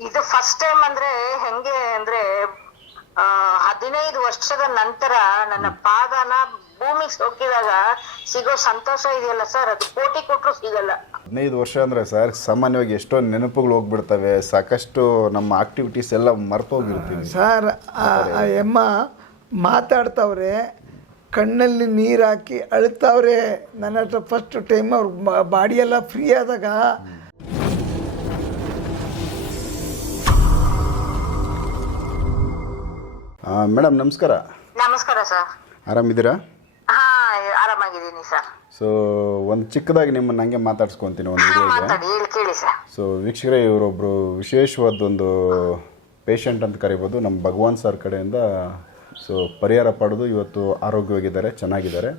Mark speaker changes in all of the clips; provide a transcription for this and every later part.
Speaker 1: ಇದು first time ಅಂದ್ರೆ ಹೆಂಗೆ ಅಂದ್ರೆ ಆ, ಹದಿನೈದು ವರ್ಷದ ನಂತರ ನನ್ನ ಪಾದನ ಭೂಮಿಗೆ ಸೋಕಿದಾಗ ಸಿಗೋ ಸಂತೋಷ ಇದೆಯಲ್ಲ ಸರ್ ಅದು ಕೋಟಿ ಕೊಟ್ಟರೂ ಸಿಗಲ್ಲ.
Speaker 2: ಹದಿನೈದು ವರ್ಷ ಅಂದರೆ ಸರ್ ಸಾಮಾನ್ಯವಾಗಿ ಎಷ್ಟೋ ನೆನಪುಗಳು ಹೋಗ್ಬಿಡ್ತವೆ. ಸಾಕಷ್ಟು ನಮ್ಮ ಆಕ್ಟಿವಿಟೀಸ್ ಎಲ್ಲ ಮರ್ತೋಗಿರ್ತೀವಿ
Speaker 3: ಸರ್ ಆ ಎಮ್ಮ ಮಾತಾಡ್ತವ್ರೆ ಕಣ್ಣಲ್ಲಿ ನೀರು ಹಾಕಿ ಅಳ್ತಾವ್ರೆ. ನನ್ನ ಹತ್ರ ಫಸ್ಟ್ ಟೈಮ್ ಅವ್ರ ಬಾಡಿ ಎಲ್ಲ ಫ್ರೀ ಆದಾಗ
Speaker 2: ಮೇಡಮ್ ನಮಸ್ಕಾರ.
Speaker 1: ನಮಸ್ಕಾರ ಸರ್.
Speaker 2: ಆರಾಮಿದ್ದೀರಾ?
Speaker 1: ಹಾ ಆರಾಮಾಗಿದ್ದೀನಿ ಸರ್.
Speaker 2: ಸೊ ಒಂದು ಚಿಕ್ಕದಾಗಿ ನಿಮ್ಮನ್ನು ಹಂಗೆ ಮಾತಾಡ್ಸ್ಕೊತೀನಿ ಒಂದು ವಿಡಿಯೋಗೆ.
Speaker 1: ಮಾತಾಡಿ ಹೇಳಿ ಕೇಳಿ ಸರ್.
Speaker 2: ಸೊ ವೀಕ್ಷಕರೇ ಇವರೊಬ್ಬರು ವಿಶೇಷವಾದೊಂದು ಪೇಷಂಟ್ ಅಂತ ಕರಿಬೋದು. ನಮ್ಮ ಭಗವಾನ್ ಸರ್ ಕಡೆಯಿಂದ ಸೊ ಪರಿಹಾರ ಪಡೆದು ಇವತ್ತು ಆರೋಗ್ಯವಾಗಿದ್ದಾರೆ ಚೆನ್ನಾಗಿದ್ದಾರೆ.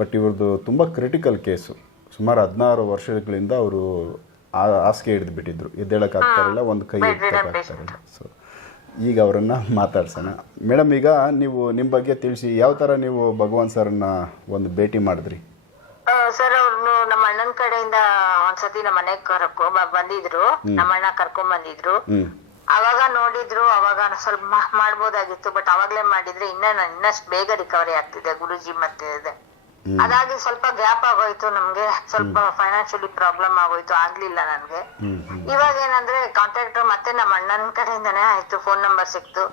Speaker 2: ಬಟ್ ಇವ್ರದ್ದು ತುಂಬ ಕ್ರಿಟಿಕಲ್ ಕೇಸು ಸುಮಾರು ಹದಿನಾರು ವರ್ಷಗಳಿಂದ ಅವರು ಹಾಸಿಗೆ ಹಿಡಿದು ಬಿಟ್ಟಿದ್ರು. ಎದ್ದೇಳಕ್ಕಾಗ್ತಾರಿಲ್ಲ ಒಂದು ಕೈ ಸೊ ಈಗ ಅವರನ್ನು ಮಾತಾಡ್ಸೋಣ. ಮೇಡಮ್ ಈಗ ನೀವು ನಿಮ್ಮ ಬಗ್ಗೆ ತಿಳಿಸಿ ಯಾವ ತರ ನೀವು ಭಗವಾನ್ ಸರ್ನ ಒಂದು ಭೇಟಿ ಮಾಡಿದ್ರಿ?
Speaker 1: ಸರ್ ಅವ್ರನ್ನು ನಮ್ಮ ಅಣ್ಣನ ಕಡೆಯಿಂದ ಒಂದ್ಸತಿ ನಮ್ಮ ಮನೆಗ್ ಕರ್ಕೊ ಬಂದಿದ್ರು. ನಮ್ಮ ಅಣ್ಣ ಕರ್ಕೊಂಡ್ ಬಂದಿದ್ರು. ಅವಾಗ ನೋಡಿದ್ರು ಅವಾಗ ಸ್ವಲ್ಪ ಮಾಡ್ಬೋದಾಗಿತ್ತು ಬಟ್ ಅವಾಗ್ಲೇ ಮಾಡಿದ್ರೆ ಇನ್ನ ಇನ್ನಷ್ಟು ಬೇಗ ರಿಕವರಿ ಆಗ್ತಿದೆ ಗುರುಜಿ ಮತ್ತೆ ಅದಾಗಿ ಸ್ವಲ್ಪ ಗ್ಯಾಪ್ ಆಗೋಯ್ತು ನಮ್ಗೆ ಸ್ವಲ್ಪ ಫೈನಾನ್ಶಿಯಲಿ ಪ್ರಾಬ್ಲಮ್ ಆಗೋಯ್ತು ಆಗ್ಲಿಲ್ಲ ನನ್ಗೆ. ಇವಾಗ ಏನಂದ್ರೆ ಕಾಂಟ್ಯಾಕ್ಟ್ ಮತ್ತೆ ನಮ್ಮ ಅಣ್ಣನ ಕಡೆಯಿಂದಾನೆ ಆಯ್ತು ಫೋನ್ ನಂಬರ್ ಸಿಕ್ತು.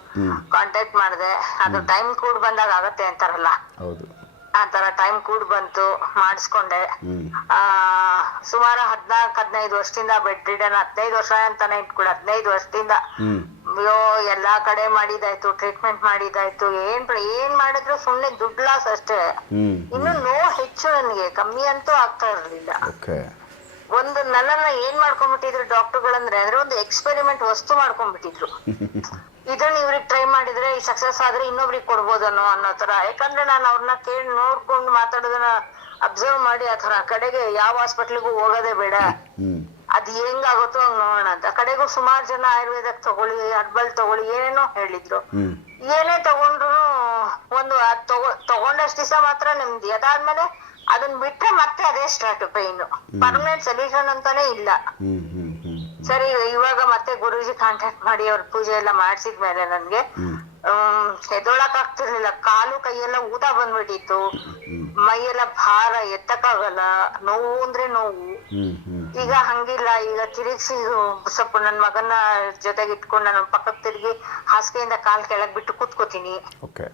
Speaker 1: ಕಾಂಟ್ಯಾಕ್ಟ್ ಮಾಡಿದೆ. ಅದು ಟೈಮ್ ಕೂಡ ಬಂದಾಗ ಆಗತ್ತೆ ಅಂತಾರಲ್ಲ. ಆತರ ಟೈಮ್ ಕೂಡ ಬಂತು ಮಾಡಿಸ್ಕೊಂಡೆ. ಸುಮಾರು ಹದ್ನಾಲ್ಕ್ ಹದಿನೈದು ವರ್ಷದಿಂದ ಬೆಡ್ ರಿಡನ್ ಹದಿನೈದು ವರ್ಷ ಅಂತಾನೆ ಇಟ್ಕೊಡು ಹದಿನೈದು ವರ್ಷದಿಂದ ಅಯ್ಯೋ ಎಲ್ಲಾ ಕಡೆ ಮಾಡಿದಾಯ್ತು ಟ್ರೀಟ್ಮೆಂಟ್ ಮಾಡಿದಾಯ್ತು ಏನ್ ಏನ್ ಮಾಡಿದ್ರು ಸುಮ್ನೆ ದುಡ್ಡು ಲಾಸ್ ಅಷ್ಟೇ. ಇನ್ನು ನೋವು ಹೆಚ್ಚು ನನಗೆ ಕಮ್ಮಿ ಅಂತೂ ಆಗ್ತಾ ಇರ್ಲಿಲ್ಲ. ಒಂದು ನನ್ನನ್ನ ಏನ್ ಮಾಡ್ಕೊಂಡ್ಬಿಟ್ಟಿದ್ರು ಡಾಕ್ಟರ್ಗಳಂದ್ರೆ ಅಂದ್ರೆ ಒಂದು ಎಕ್ಸ್ಪೆರಿಮೆಂಟ್ ವಸ್ತು ಮಾಡ್ಕೊಂಡ್ಬಿಟ್ಟಿದ್ರು. ಇದನ್ನ ಇವ್ರಿಗೆ ಟ್ರೈ ಮಾಡಿದ್ರೆ ಈ ಸಕ್ಸಸ್ ಆದ್ರೆ ಇನ್ನೊಬ್ರಿಗೆ ಕೊಡ್ಬೋದನ್ನೋ ಅನ್ನೋ ತರ ಯಾಕಂದ್ರೆ ನಾನು ಅವ್ರನ್ನ ಕೇಳಿ ನೋಡ್ಕೊಂಡು ಮಾತಾಡೋದನ್ನ ಅಬ್ಸರ್ವ್ ಮಾಡಿ ಆ ತರ ಕಡೆಗೆ ಯಾವ ಹಾಸ್ಪಿಟ್ಲಿಗೂ ಹೋಗೋದೇ ಬೇಡ. ಅದ್ ಹೆಂಗಾಗುತ್ತೋ ಹಂಗ್ ನೋಡೋಣ ಅಂತ. ಕಡೆಗೂ ಸುಮಾರು ಜನ ಆಯುರ್ವೇದಕ್ ತಗೊಳ್ಳಿ ಹರ್ಬಲ್ ತಗೊಳ್ಳಿ ಏನೇನೋ ಹೇಳಿದ್ರು. ಏನೇ ತಗೊಂಡ್ರು ಒಂದು ಅದ್ ತಗೊ ತಗೊಂಡಷ್ಟು ದಿವಸ ಮಾತ್ರ ನೆಮ್ಮದಿ. ಅದಾದ್ಮೇಲೆ ಅದನ್ನ ಬಿಟ್ರೆ ಮತ್ತೆ ಅದೇ ಸ್ಟಾರ್ಟ್ ಪೈನ್ ಪರ್ಮನೆಂಟ್ ಸೊಲ್ಯೂಷನ್ ಅಂತಾನೆ ಇಲ್ಲ. ಸರಿ ಇವಾಗ ಮತ್ತೆ ಗುರೂಜಿ ಕಾಂಟ್ಯಾಕ್ಟ್ ಮಾಡಿ ಅವ್ರ ಪೂಜೆ ಎಲ್ಲ ಮಾಡ್ಸಿದ್ಮೇಲೆ ನನ್ಗೆ. ಎದ್ದೊಳಕ್ ಆಗ್ತಿರ್ಲಿಲ್ಲ. ಕಾಲು ಕೈಯೆಲ್ಲ ಊತ ಬಂದ್ಬಿಟ್ಟಿತ್ತು. ಮೈಯೆಲ್ಲ ಭಾರ ಎತ್ತಕ್ಕಾಗಲ್ಲ. ನೋವು ಅಂದ್ರೆ ನೋವು. ಈಗ ಹಂಗಿಲ್ಲ ಈಗ ತಿರುಗಿಸಿ ಸ್ವಲ್ಪ ನನ್ ಮಗನ ಜೊತೆಗೆ ಇಟ್ಕೊಂಡು ನಾನು ಪಕ್ಕಕ್ಕೆ ತಿರುಗಿ ಹಾಸಿಗೆಯಿಂದ ಕಾಲ್ ಕೆಳಗ್ ಬಿಟ್ಟು ಕೂತ್ಕೋತೀನಿ.
Speaker 2: ಓಕೆ.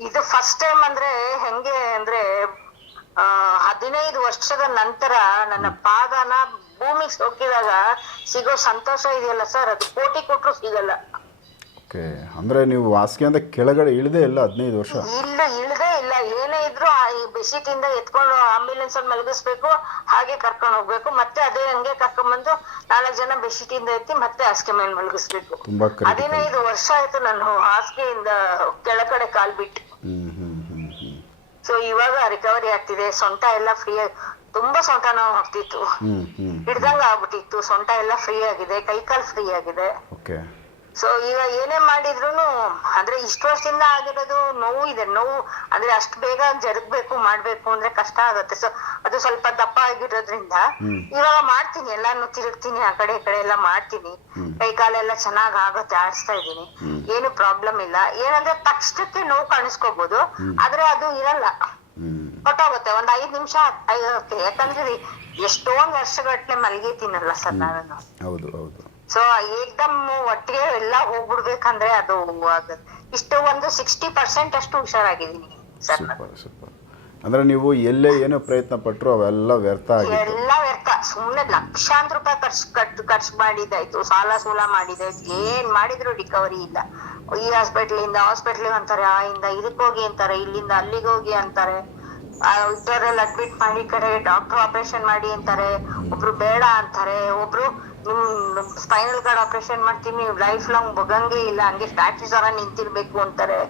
Speaker 1: ಇದು ಫಸ್ಟ್ ಟೈಮ್ ಅಂದ್ರೆ ಹೆಂಗೆ ಅಂದ್ರೆ ಆ ಹದಿನೈದು ವರ್ಷದ ನಂತರ ನನ್ನ ಪಾದನ ಭೂಮಿಗೆ ಸೋಕಿದಾಗ ಸಿಗೋ ಸಂತೋಷ ಇದೆಯಲ್ಲ ಸರ್? ಅದು ಕೋಟಿ ಕೊಟ್ರು ಸಿಗಲ್ಲ.
Speaker 2: ಓಕೆ. ಅಂದರೆ ನೀವು ಹಾಸಿಗೆಯಿಂದ ಕೆಳಗಡೆ ಇಳಿದೇ ಇಲ್ಲ ಹದಿನೈದು ವರ್ಷ?
Speaker 1: ಇಲ್ಲ ಇಳ್ದೇ ಇಲ್ಲ. ಏನೇ ಇದ್ರು ಆ ಈ ಬೆಡ್ಶೀಟಿಂದ ಎತ್ಕೊಂಡು ಆಂಬ್ಯುಲೆನ್ಸ್ ಅಲ್ಲಿ ಮಲಗಿಸ್ಬೇಕು ಹಾಗೆ ಕರ್ಕೊಂಡು ಹೋಗ್ಬೇಕು. ಮತ್ತೆ ಅದೇ ಹಂಗೆ ಕರ್ಕೊಂಡ್ ಬಂದು ನಾಲ್ಕು ಜನ ಬೆಡ್ಶೀಟಿಂದ ಎತ್ತಿ ಮತ್ತೆ ಹಾಸಿಗೆ ಮೇಲೆ ಮಲಗಿಸ್ಬೇಕು.
Speaker 2: ತುಂಬ
Speaker 1: ಹದಿನೈದು ವರ್ಷ ಆಯ್ತು ನಾನು ಹಾಸಿಗೆಯಿಂದ ಕೆಳಗಡೆ ಕಾಲ್ ಬಿಟ್ಟು.
Speaker 2: ಹ್ಞೂ ಹ್ಞೂ ಹ್ಞೂ ಹ್ಞೂ
Speaker 1: ಸೊ ಇವಾಗ ರಿಕವರಿ ಆಗ್ತಿದೆ. ಸೊಂಟ ಎಲ್ಲ ಫ್ರೀ ತುಂಬಾ ಸೊಂಟ ನೋವು ಆಗ್ತಿತ್ತು
Speaker 2: ಹ್ಞೂ ಹ್ಞೂ
Speaker 1: ಹಿಡ್ದಂಗ ಆಗ್ಬಿಟ್ಟಿತ್ತು. ಸೊಂಟ ಎಲ್ಲ ಫ್ರೀ ಆಗಿದೆ. ಕೈ ಕೈಕಾಲ್ ಫ್ರೀ ಆಗಿದೆ.
Speaker 2: ಓಕೆ.
Speaker 1: ಸೊ ಈಗ ಏನೇ ಮಾಡಿದ್ರು ಅಂದ್ರೆ ಇಷ್ಟು ವರ್ಷದಿಂದ ಆಗಿರೋದು ನೋವು ಇದೆ. ನೋವು ಅಂದ್ರೆ ಅಷ್ಟು ಬೇಗ ಜರುಗ್ಬೇಕು ಮಾಡ್ಬೇಕು ಅಂದ್ರೆ ಕಷ್ಟ ಆಗುತ್ತೆ. ಸೊ ಅದು ಸ್ವಲ್ಪ ದಪ್ಪ ಆಗಿರೋದ್ರಿಂದ ಇವಾಗ ಮಾಡ್ತೀನಿ. ಎಲ್ಲಾನು ತಿರುಗ್ತೀನಿ ಆ ಕಡೆ ಈ ಕಡೆ ಎಲ್ಲ ಮಾಡ್ತೀನಿ. ಕೈ ಕಾಲೆಲ್ಲ ಚೆನ್ನಾಗ್ ಆಗುತ್ತೆ ಆಡಿಸ್ತಾ ಇದ್ದೀನಿ. ಏನು ಪ್ರಾಬ್ಲಮ್ ಇಲ್ಲ. ಏನಂದ್ರೆ ತಕ್ಷಣಕ್ಕೆ ನೋವು ಕಾಣಿಸ್ಕೋಬಹುದು ಆದ್ರೆ ಅದು ಇರಲ್ಲ. ಹೊಟ್ಟೋಗುತ್ತೆ ಒಂದ್ ಐದ್ ನಿಮಿಷ ಯಾಕಂದ್ರೆ ಎಷ್ಟೊಂದ್ ವರ್ಷಗಟ್ಟಲೆ ಮಲ್ಗಿತೀನಲ್ಲ ಸರ್ ನಾನು
Speaker 2: ಹೌದು ಹೌದು.
Speaker 1: ಸೊ ಏಕ್ದಮ್ ಒಟ್ಟಿಗೆ ಎಲ್ಲ ಹೋಗ್ಬಿಡ್ಬೇಕಂದ್ರೆ ಅದು ಇಷ್ಟು ಒಂದು ಸಿಕ್ಸ್ಟಿ ಪರ್ಸೆಂಟ್ ಅಷ್ಟು ಹುಷಾರಾಗಿದ್ದೀನಿ ಸರ್ ನಾನು.
Speaker 2: Super super. ಅಂದರೆ ನೀವು ಎಲ್ಲೇ ಏನೋ ಪ್ರಯತ್ನ ಪಟ್ಟರು ಅವೆಲ್ಲ ವ್ಯರ್ಥ ಆಗಿತ್ತು?
Speaker 1: ಎಲ್ಲ ವ್ಯರ್ಥ. ಸುಮ್ನೆ ಲಕ್ಷಾಂತರ ರೂಪಾಯಿ ಖರ್ಚು ಕಟ್ ಖರ್ಚು ಮಾಡಿದ್ದಾಯ್ತು. ಸಾಲ ಸೂಲ ಮಾಡಿದ್ದಾಯ್ತು. ಏನ್ ಮಾಡಿದ್ರು ರಿಕವರಿ ಇಲ್ಲ. ಈ ಹಾಸ್ಪಿಟ್ಲ್ ಇಂದ ಹಾಸ್ಪಿಟಲ್ ಅಂತಾರೆ ಆ ಇಂದ ಇದಕ್ ಹೋಗಿ ಅಂತಾರೆ ಇಲ್ಲಿಂದ ಅಲ್ಲಿಗೆ ಹೋಗಿ ಅಂತಾರೆ. ಆ, ಇದ್ದವ್ರೆಲ್ಲ ಅಡ್ಮಿಟ್ ಮಾಡಿ ಈ ಕಡೆ ಡಾಕ್ಟರ್ ಆಪರೇಷನ್ ಮಾಡಿ ಅಂತಾರೆ. ಒಬ್ರು ಬೇಡ ಅಂತಾರೆ. ಒಬ್ರು ನಿಮ್ ಸ್ಪೈನಲ್ ಕಾರ್ಡ್ ಆಪರೇಷನ್ ಮಾಡ್ತೀನಿ ಲೈಫ್ ಲಾಂಗ್ ಬಗಂಗೆ ಇಲ್ಲ ಹಂಗೆ ಸ್ಟ್ಯಾಚು ತರ ನಿಂತಿರ್ಬೇಕು ಅಂತಾರೆ.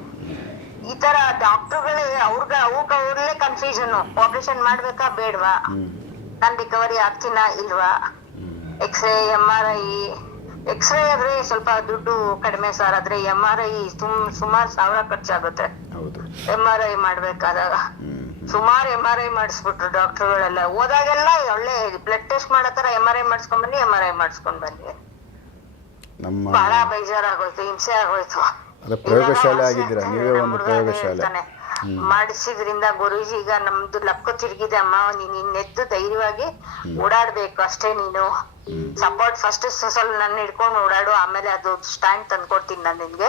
Speaker 1: ಈ ತರ ಡಾಕ್ಟರ್ಗಳೇ ಅವ್ರಗ ಅವ್ಕ ಅವ್ರಲ್ಲೇ ಕನ್ಫ್ಯೂಷನ್ ಆಪರೇಷನ್ ಮಾಡ್ಬೇಕಾ ಬೇಡ್ವಾ? ನಾನ್ ರಿಕವರಿ ಆಗ್ತೀನಾ ಇಲ್ವಾ? X ray M R I X ray ಆದ್ರೆ ಸ್ವಲ್ಪ ದುಡ್ಡು ಕಡಿಮೆ ಸರ್ ಆದ್ರೆ ಎಂ ಆರ್ ಐ ಸುಮ್ ಸುಮಾರು ಸಾವಿರ ಖರ್ಚಾಗುತ್ತೆ. ಎಂ ಆರ್ ಐ ಮಾಡ್ಬೇಕಾದಾಗ. ಸುಮಾರು ಎಂ ಆರ್ ಐ ಮಾಡಿಸ್ಬಿಟ್ರು ಡಾಕ್ಟರ್ಗಳೆಲ್ಲ. ಹೋದಾಗೆಲ್ಲ ಒಳ್ಳೆ ಬ್ಲಡ್ ಟೆಸ್ಟ್ ಮಾಡೋ ತರ ಎಂ ಆರ್ ಐ ಮಾಡಿಸ್ಕೊಂಡ್ ಬನ್ನಿ ಎಂ ಆರ್ ಐ ಮಾಡಿಸ್ಕೊಂಡ್ ಬನ್ನಿ.
Speaker 2: ನಮ್ಮ
Speaker 1: ಬಹಳ ಬೇಜಾರಾಗೋಯ್ತು ಹಿಂಸೆ ಆಗೋಯ್ತು.
Speaker 2: ಪ್ರಯೋಗಶಾಲೆ ಆಗಿದ್ದೀರಾ, ನೀವೇ ಒಂದು ಪ್ರಯೋಗಶಾಲೆ.
Speaker 1: ಮಾಡಿಸಿದ್ರಿಂದ ಗುರುಜಿ ಈಗ ನಮ್ದು ಲಕ್ಕ ತಿರುಗಿದೆ ಅಮ್ಮ. ನೀನ್ ಇನ್ನೆದ್ದು ಧೈರ್ಯವಾಗಿ ಓಡಾಡ್ಬೇಕು ಅಷ್ಟೇ ನೀನು. ಸಪೋರ್ಟ್ ಫಸ್ಟ್ ಸ್ವಲ್ಪ ನನ್ನ ಹಿಡ್ಕೊಂಡು ಓಡಾಡು. ಆಮೇಲೆ ಅದು ಸ್ಟ್ಯಾಂಡ್ ತಂದ್ಕೊಡ್ತೀನಿ ನಾನು ನಿನ್ಗೆ.